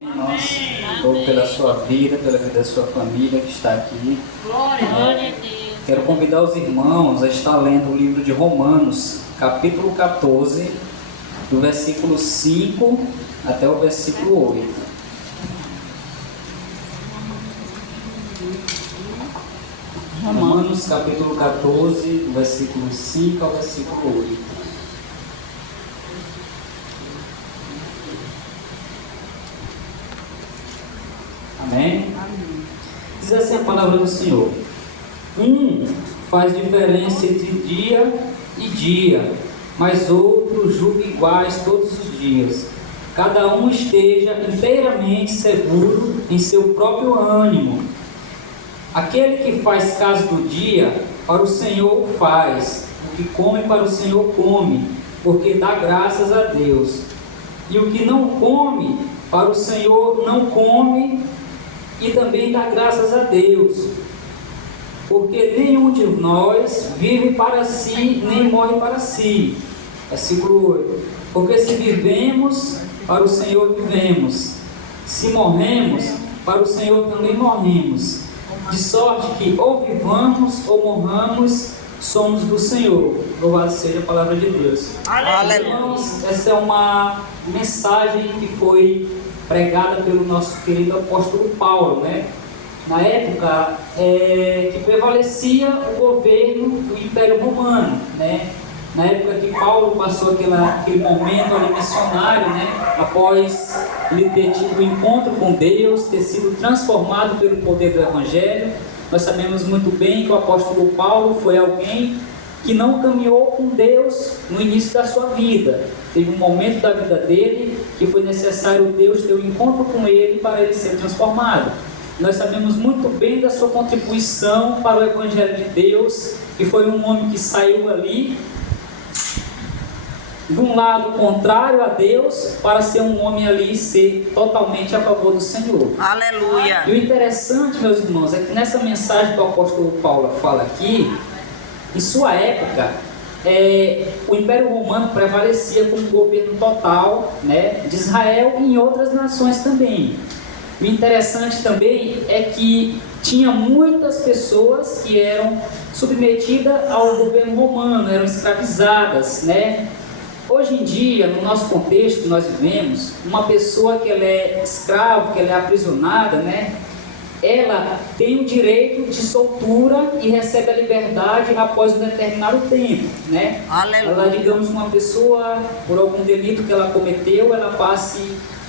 Nós, pela sua vida, pela vida da sua família que está aqui. Glória a Deus. Quero convidar os irmãos a estar lendo o livro de Romanos, capítulo 14, do versículo 5 até o versículo 8. Romanos, capítulo 14, do versículo 5 ao versículo 8. Amém? Diz assim a palavra do Senhor: faz diferença entre dia e dia, mas outro julga iguais todos os dias. Cada um esteja inteiramente seguro em seu próprio ânimo. Aquele que faz caso do dia, para o Senhor o faz. O que come, para o Senhor come, porque dá graças a Deus. E o que não come, para o Senhor não come, e também dá graças a Deus, porque nenhum de nós vive para si, nem morre para si. Versículo 8: porque se vivemos, para o Senhor vivemos, se morremos, para o Senhor também morremos, de sorte que ou vivamos ou morramos, somos do Senhor. Louvado seja a palavra de Deus. Aleluia. Irmãos, essa é uma mensagem que foi pregada pelo nosso querido apóstolo Paulo, né? Na época que prevalecia o governo do Império Romano, né? Na época que Paulo passou aquele momento ali missionário, né? Após ele ter tido um encontro com Deus, ter sido transformado pelo poder do Evangelho. Nós sabemos muito bem que o apóstolo Paulo foi alguém que não caminhou com Deus no início da sua vida. Teve um momento da vida dele que foi necessário Deus ter um encontro com ele para ele ser transformado. Nós sabemos muito bem da sua contribuição para o Evangelho de Deus, que foi um homem que saiu ali de um lado contrário a Deus, para ser um homem ali e ser totalmente a favor do Senhor. Aleluia. E o interessante, meus irmãos, é que nessa mensagem que o apóstolo Paulo fala aqui, em sua época, o Império Romano prevalecia como governo total, né, de Israel e em outras nações também. O interessante também é que tinha muitas pessoas que eram submetidas ao governo romano, eram escravizadas, né? Hoje em dia, no nosso contexto que nós vivemos, uma pessoa que ela é escrava, que ela é aprisionada, né? Ela tem o direito de soltura e recebe a liberdade após um determinado tempo, né? Aleluia. Ela, digamos, uma pessoa, por algum delito que ela cometeu, ela passe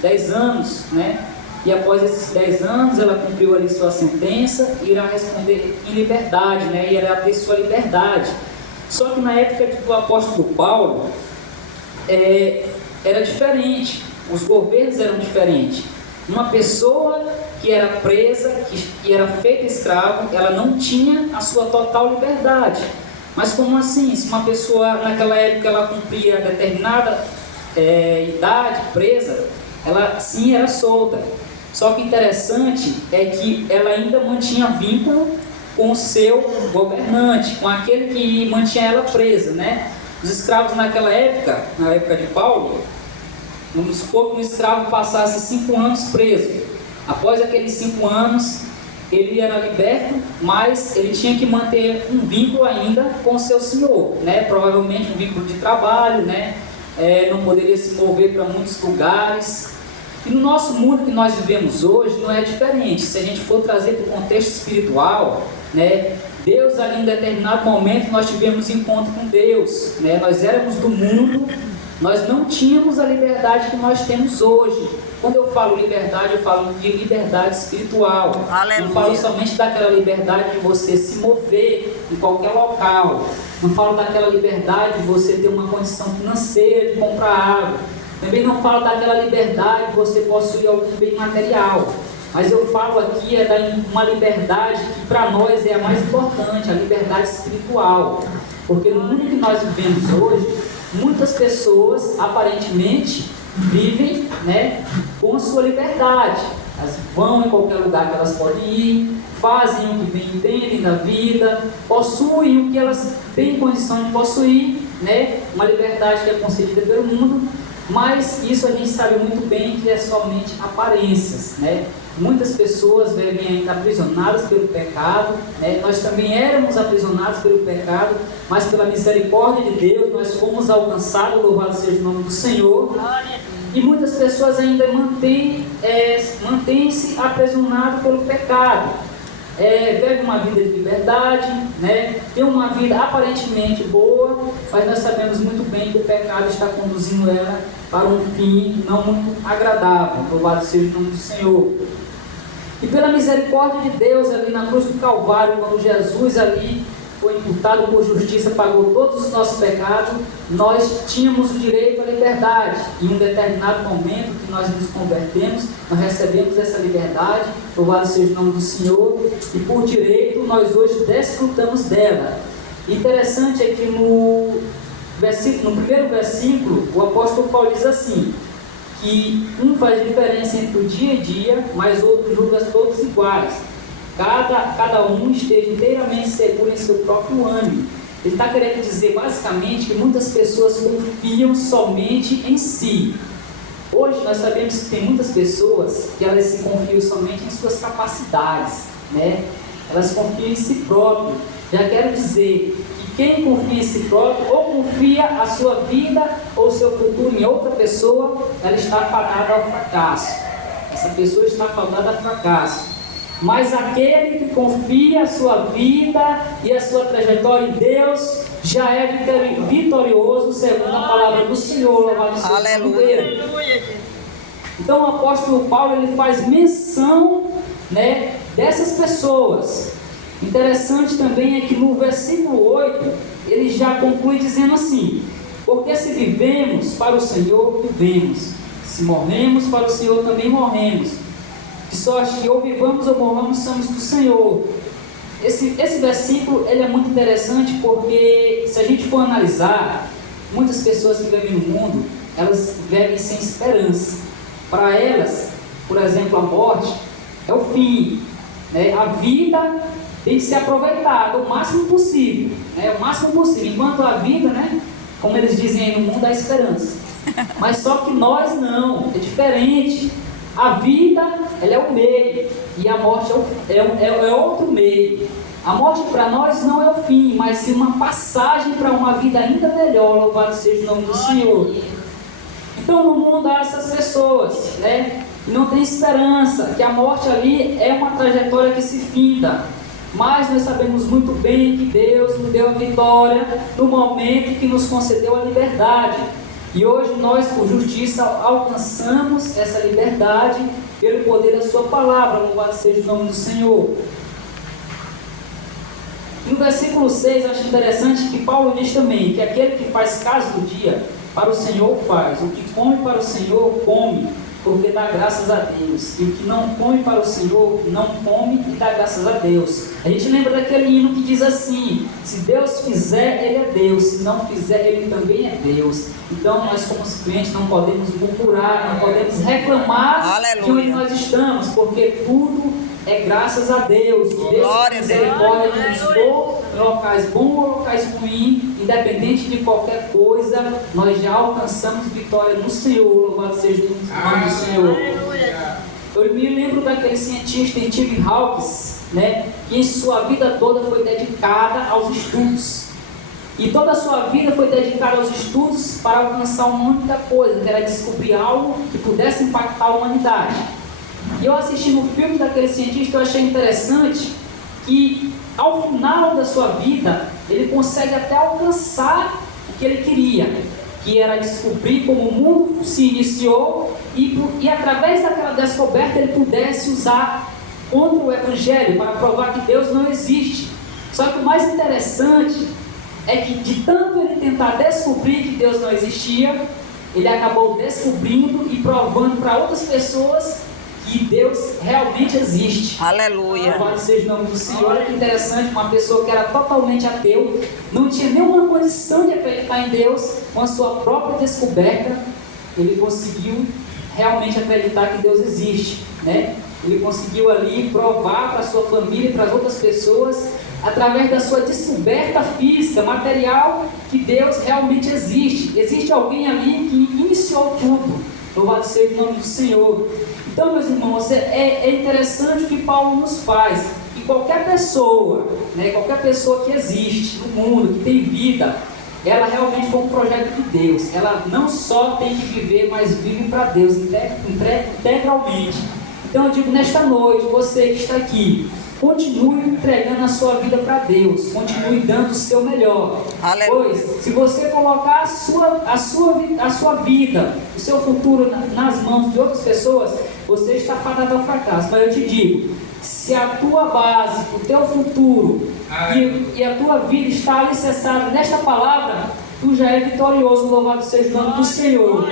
10 anos, né? E após esses 10 anos, ela cumpriu ali sua sentença e irá responder em liberdade, né? E irá ter sua liberdade. Só que na época do apóstolo Paulo, era diferente, os governos eram diferentes. Uma pessoa que era presa, que era feita escravo, ela não tinha a sua total liberdade. Mas como assim? Se uma pessoa naquela época ela cumpria determinada idade presa, ela sim era solta. Só que interessante é que ela ainda mantinha vínculo com o seu governante, com aquele que mantinha ela presa, né? Os escravos naquela época, na época de Paulo, vamos supor que um escravo passasse 5 anos preso. Após aqueles 5 anos, ele era liberto, mas ele tinha que manter um vínculo ainda com o seu senhor, né? Provavelmente um vínculo de trabalho, né? Não poderia se mover para muitos lugares. E no nosso mundo que nós vivemos hoje não é diferente. Se a gente for trazer para o contexto espiritual, né? Deus, ali em determinado momento, nós tivemos encontro com Deus, né? Nós éramos do mundo, nós não tínhamos a liberdade que nós temos hoje. Quando eu falo liberdade, eu falo de liberdade espiritual. Aleluia. Não falo somente daquela liberdade de você se mover em qualquer local. Não falo daquela liberdade de você ter uma condição financeira de comprar água. Também não falo daquela liberdade de você possuir algum bem material. Mas eu falo aqui da uma liberdade que para nós é a mais importante, a liberdade espiritual. Porque no mundo que nós vivemos hoje, muitas pessoas aparentemente vivem, né, com a sua liberdade. Elas vão em qualquer lugar que elas podem ir, fazem o que bem entendem da vida, possuem o que elas têm condição de possuir, né, uma liberdade que é concedida pelo mundo. Mas isso a gente sabe muito bem que é somente aparências, né? Muitas pessoas vivem ainda aprisionadas pelo pecado, né? Nós também éramos aprisionados pelo pecado, mas pela misericórdia de Deus nós fomos alcançados, louvado seja o nome do Senhor. E muitas pessoas ainda mantêm-se aprisionadas pelo pecado. Vive uma vida de liberdade, né? Tem uma vida aparentemente boa, mas nós sabemos muito bem que o pecado está conduzindo ela para um fim não muito agradável. Louvado seja o nome do Senhor. E pela misericórdia de Deus, ali na cruz do Calvário, quando Jesus ali foi imputado por justiça, pagou todos os nossos pecados, nós tínhamos o direito à liberdade. Em um determinado momento que nós nos convertemos, nós recebemos essa liberdade, louvado seja o nome do Senhor, e por direito nós hoje desfrutamos dela. Interessante é que no primeiro versículo, o apóstolo Paulo diz assim, que um faz diferença entre o dia e dia, mas outro julga todos iguais. Cada um esteja inteiramente seguro em seu próprio ânimo. Ele está querendo dizer basicamente que muitas pessoas confiam somente em si. Hoje nós sabemos que tem muitas pessoas que elas se confiam somente em suas capacidades, né? Elas confiam em si próprio. Já quero dizer que quem confia em si próprio ou confia a sua vida ou seu futuro em outra pessoa, ela está fadada ao fracasso. Essa pessoa está fadada ao fracasso. Mas aquele que confia a sua vida e a sua trajetória em Deus já é vitorioso, segundo a palavra do Senhor. Louvado seja o nome dele. Então o apóstolo Paulo ele faz menção, né, dessas pessoas. Interessante também é que no versículo 8 ele já conclui dizendo assim: porque se vivemos para o Senhor, vivemos, se morremos para o Senhor, também morremos. De sorte que ou vivamos ou morramos, somos do Senhor. Esse versículo ele é muito interessante porque, se a gente for analisar, muitas pessoas que vivem no mundo, elas vivem sem esperança. Para elas, por exemplo, a morte é o fim, né? A vida tem que ser aproveitada o máximo possível, né? O máximo possível. Enquanto a vida, né, como eles dizem aí no mundo, há esperança. Mas só que nós não, é diferente. A vida, ela é o meio, e a morte é outro meio. A morte para nós não é o fim, mas sim uma passagem para uma vida ainda melhor, louvado seja o nome do Senhor. Então no mundo há essas pessoas, né, que não tem esperança, que a morte ali é uma trajetória que se finda. Mas nós sabemos muito bem que Deus nos deu a vitória no momento que nos concedeu a liberdade. E hoje nós, por justiça, alcançamos essa liberdade pelo poder da sua palavra, louvado seja o nome do Senhor. No versículo 6, eu acho interessante que Paulo diz também que aquele que faz caso do dia, para o Senhor faz. O que come para o Senhor, come, porque dá graças a Deus. E o que não come para o Senhor, não come e dá graças a Deus. A gente lembra daquele hino que diz assim: se Deus fizer, Ele é Deus. Se não fizer, Ele também é Deus. Então nós como crentes não podemos murmurar, não podemos reclamar de onde nós estamos, porque tudo é graças a Deus. Que Deus tem misericórdia de nos pôr em locais bons ou locais ruins, independente de qualquer coisa, nós já alcançamos vitória no Senhor. Louvado seja o nome do Senhor. Eu me lembro daquele cientista Stephen Hawking, né, que em sua vida toda foi dedicada aos estudos. E toda a sua vida foi dedicada aos estudos para alcançar uma única coisa, que era descobrir algo que pudesse impactar a humanidade. E eu assisti no filme daquele cientista, eu achei interessante que ao final da sua vida, ele consegue até alcançar o que ele queria, que era descobrir como o mundo se iniciou e através daquela descoberta ele pudesse usar contra o Evangelho para provar que Deus não existe. Só que o mais interessante é que de tanto ele tentar descobrir que Deus não existia, ele acabou descobrindo e provando para outras pessoas que Deus realmente existe. Aleluia. Louvado seja o nome do Senhor. Olha que interessante, uma pessoa que era totalmente ateu, não tinha nenhuma condição de acreditar em Deus, com a sua própria descoberta, ele conseguiu realmente acreditar que Deus existe, né? Ele conseguiu ali provar para a sua família e para as outras pessoas, através da sua descoberta física, material, que Deus realmente existe. Existe alguém ali que iniciou tudo. Louvado seja o nome do Senhor. Então, meus irmãos, é interessante o que Paulo nos faz. E qualquer pessoa, né, qualquer pessoa que existe no mundo, que tem vida, ela realmente foi um projeto de Deus. Ela não só tem que viver, mas vive para Deus integralmente. Então eu digo nesta noite, você que está aqui, continue entregando a sua vida para Deus, continue dando o seu melhor. Aleluia. Pois, se você colocar a sua vida, o seu futuro nas mãos de outras pessoas, você está fadado ao fracasso. Mas eu te digo, se a tua base, o teu futuro e a tua vida está alicerçada nesta palavra, tu já é vitorioso. Louvado seja o nome do Senhor.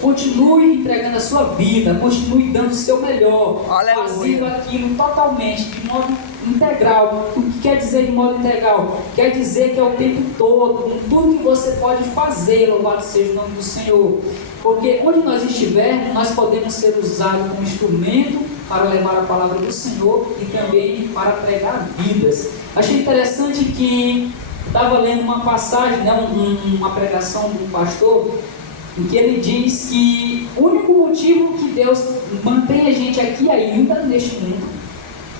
Continue entregando a sua vida, continue dando o seu melhor, Aleluia. fazendo aquilo totalmente, de modo integral. O que quer dizer de modo integral? Quer dizer que é o tempo todo, com tudo que você pode fazer. Louvado seja o nome do Senhor. Porque onde nós estivermos, nós podemos ser usados como instrumento para levar a palavra do Senhor e também para pregar vidas. Achei interessante que estava lendo uma passagem, né, uma pregação de um pastor, em que ele diz que o único motivo que Deus mantém a gente aqui ainda neste mundo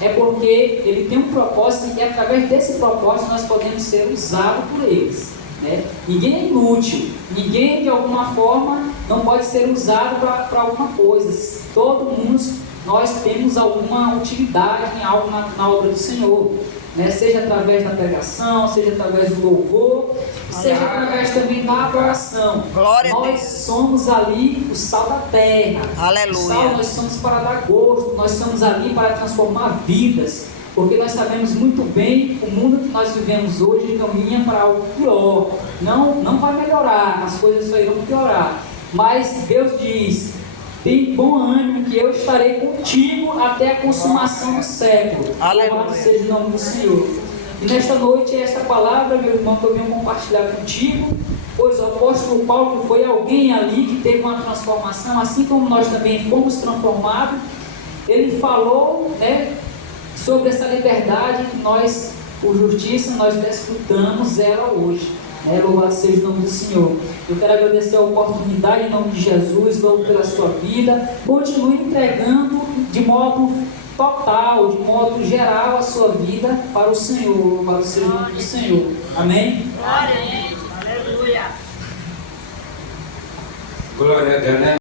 é porque Ele tem um propósito e através desse propósito nós podemos ser usados por eles. Né? Ninguém é inútil, ninguém de alguma forma não pode ser usado para alguma coisa. Todo mundo, nós temos alguma utilidade em algo na obra do Senhor. Né? Seja através da pregação, seja através do louvor, seja através também da adoração. Glória a nós Deus. somos ali o sal da terra. Aleluia. O sal nós somos para dar gosto, nós somos ali para transformar vidas, porque nós sabemos muito bem que o mundo que nós vivemos hoje caminha para algo pior. Não vai melhorar, as coisas só irão piorar. Mas Deus diz: tem bom ânimo que eu estarei contigo até a consumação do século. Louvado seja o nome do Senhor. E nesta noite, esta palavra, meu irmão, que eu venho compartilhar contigo, pois o apóstolo Paulo foi alguém ali que teve uma transformação, assim como nós também fomos transformados. Ele falou, né, sobre essa liberdade que nós, por justiça, nós desfrutamos ela hoje. Louvado seja o nome do Senhor. Eu quero agradecer a oportunidade em nome de Jesus, louvo pela sua vida. Continue entregando de modo total, de modo geral a sua vida para o Senhor. Louvado seja o nome do Senhor. Amém? Glória a Deus. Aleluia. Glória a Deus, né?